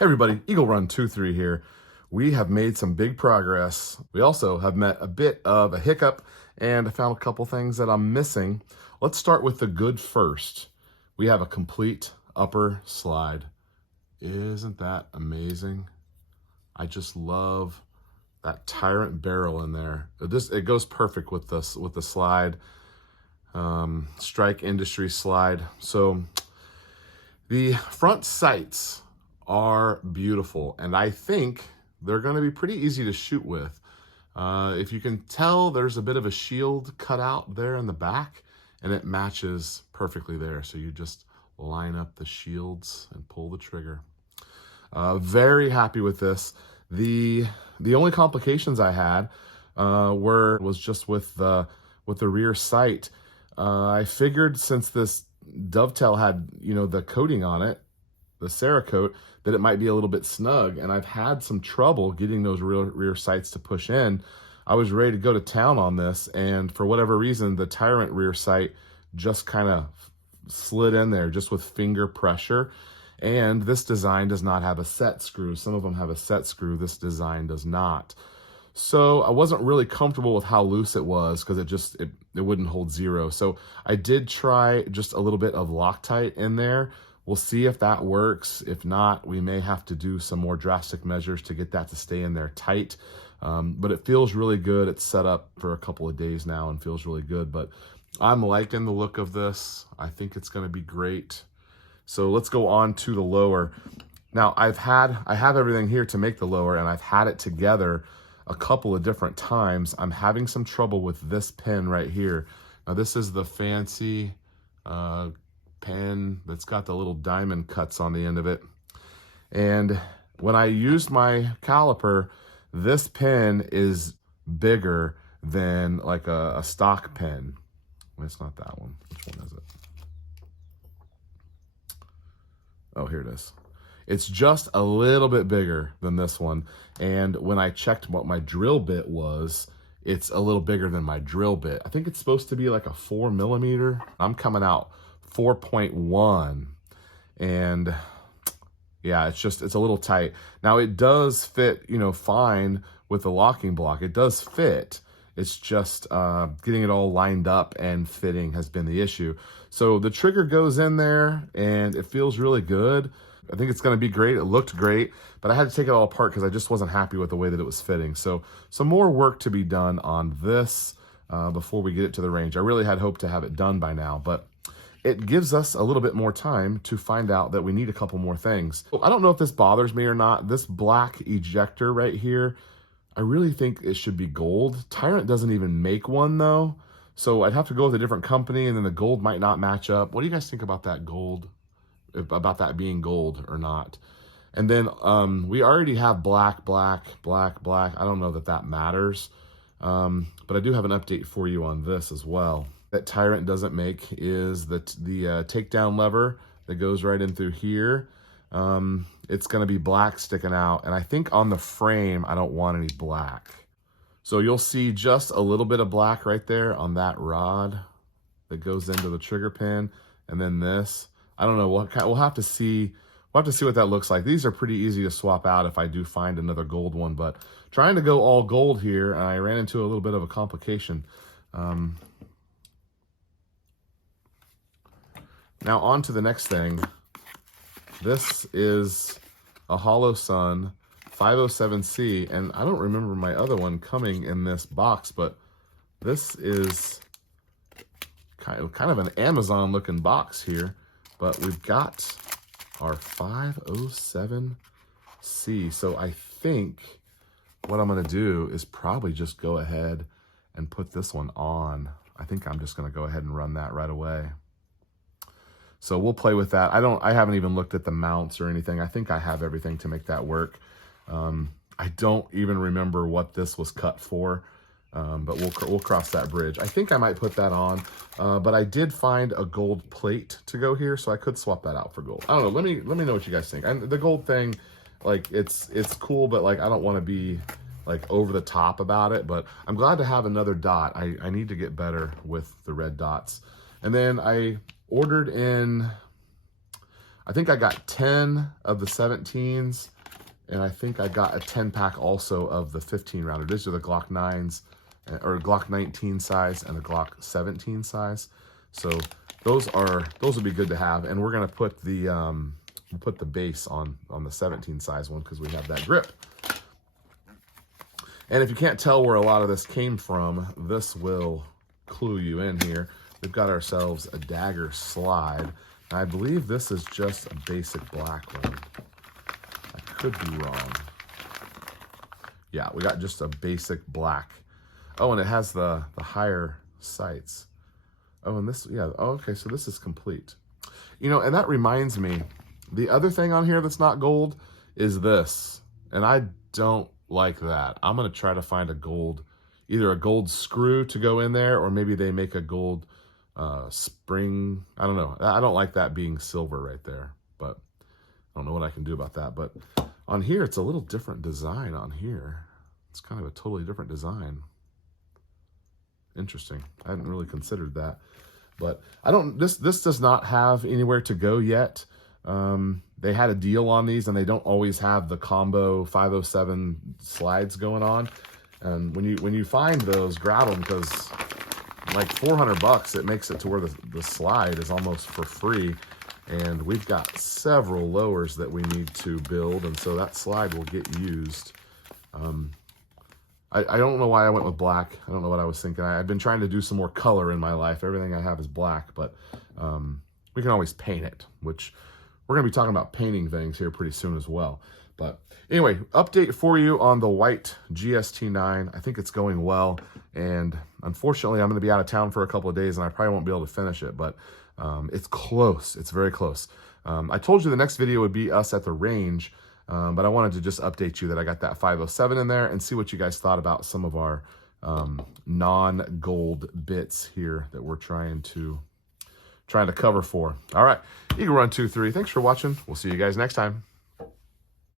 Hey everybody, Eagle Run 23 here. We have made some big progress. We also have met a bit of a hiccup and I found a couple things that I'm missing. Let's start with the good first. We have a complete upper slide. Isn't that amazing? I just love that Tyrant barrel in there. It goes perfect with this with the slide, Strike Industry slide. So the front sights are beautiful, and I think they're going to be pretty easy to shoot with. If you can tell, there's a bit of a shield cut out there in the back, and it matches perfectly there. So you just line up the shields and pull the trigger. Very happy with this. The only complications I had was just with the rear sight. I figured since this dovetail had, the coating on it, the Cerakote, that it might be a little bit snug, and I've had some trouble getting those rear sights to push in. I was ready to go to town on this, and for whatever reason, the Tyrant rear sight just kind of slid in there just with finger pressure. And this design does not have a set screw. Some of them have a set screw. This design does not. So I wasn't really comfortable with how loose it was because it wouldn't hold zero. So I did try just a little bit of Loctite in there. We'll see if that works. If not, we may have to do some more drastic measures to get that to stay in there tight. But it feels really good. It's set up for a couple of days now and feels really good. But I'm liking the look of this. I think it's going to be great. So let's go on to the lower. Now I have everything here to make the lower, and I've had it together a couple of different times. I'm having some trouble with this pin right here. Now this is the fancy pen that's got the little diamond cuts on the end of it. And when I used my caliper, this pin is bigger than like a stock pin. It's not that one. Which one is it? Oh, here it is. It's just a little bit bigger than this one. And when I checked what my drill bit was, it's a little bigger than my drill bit. I think it's supposed to be like a 4mm. I'm coming out 4.1. And yeah, it's a little tight. Now it does fit, fine with the locking block. It does fit. It's just getting it all lined up and fitting has been the issue. So the trigger goes in there and it feels really good. I think it's going to be great. It looked great, but I had to take it all apart because I just wasn't happy with the way that it was fitting. So some more work to be done on this before we get it to the range. I really had hoped to have it done by now, but it gives us a little bit more time to find out that we need a couple more things. I don't know if this bothers me or not. This black ejector right here, I really think it should be gold. Tyrant doesn't even make one though. So I'd have to go with a different company, and then the gold might not match up. What do you guys think about that gold? About that being gold or not? And then we already have black. I don't know that matters. But I do have an update for you on this as well. That Tyrant doesn't make is the takedown lever that goes right in through here. It's going to be black sticking out, and I think on the frame I don't want any black. So you'll see just a little bit of black right there on that rod that goes into the trigger pin, and then this. I don't know. We'll have to see. We'll have to see what that looks like. These are pretty easy to swap out if I do find another gold one, but trying to go all gold here, I ran into a little bit of a complication. Now on to the next thing. This is a Holosun 507C, and I don't remember my other one coming in this box, but this is kind of an Amazon looking box here. But we've got our 507C. So I think what I'm going to do is probably just go ahead and put this one on. I think I'm just going to go ahead and run that right away. So we'll play with that. I haven't even looked at the mounts or anything. I think I have everything to make that work. I don't even remember what this was cut for, but we'll cross that bridge. I think I might put that on, but I did find a gold plate to go here, so I could swap that out for gold. I don't know. Let me know what you guys think. And the gold thing, like it's cool, but like I don't want to be like over the top about it. But I'm glad to have another dot. I need to get better with the red dots. And then I ordered in I think I got 10 of the 17s, and I think I got a 10 pack also of the 15 rounder. These are the Glock 9s, or Glock 19 size and the Glock 17 size. So those would be good to have. And we're gonna put the base on the 17 size one because we have that grip. And if you can't tell where a lot of this came from, this will clue you in here. We've got ourselves a dagger slide. I believe this is just a basic black one. I could be wrong. Yeah, we got just a basic black. Oh, and it has the higher sights. Oh, and this, yeah, oh, okay, so this is complete. You know, and that reminds me, the other thing on here that's not gold is this. And I don't like that. I'm gonna try to find a gold, either a gold screw to go in there, or maybe they make a gold spring. I don't know. I don't like that being silver right there, but I don't know what I can do about that. But on here, it's a little different design on here. It's kind of a totally different design. Interesting. I hadn't really considered that, but I don't, this does not have anywhere to go yet. They had a deal on these, and they don't always have the combo 507 slides going on. And when you find those, grab them, because like $400, it makes it to where the slide is almost for free. And we've got several lowers that we need to build, and so that slide will get used. I don't know why I went with black. I don't know what I was thinking. I've been trying to do some more color in my life. Everything I have is black, but we can always paint it, which we're going to be talking about painting things here pretty soon as well. But anyway, update for you on the white GST9. I think it's going well, and unfortunately, I'm going to be out of town for a couple of days, and I probably won't be able to finish it, but it's close. It's very close. I told you the next video would be us at the range, but I wanted to just update you that I got that 507 in there and see what you guys thought about some of our non-gold bits here that we're trying to cover for. All right, Eagle Run 23. Thanks for watching. We'll see you guys next time.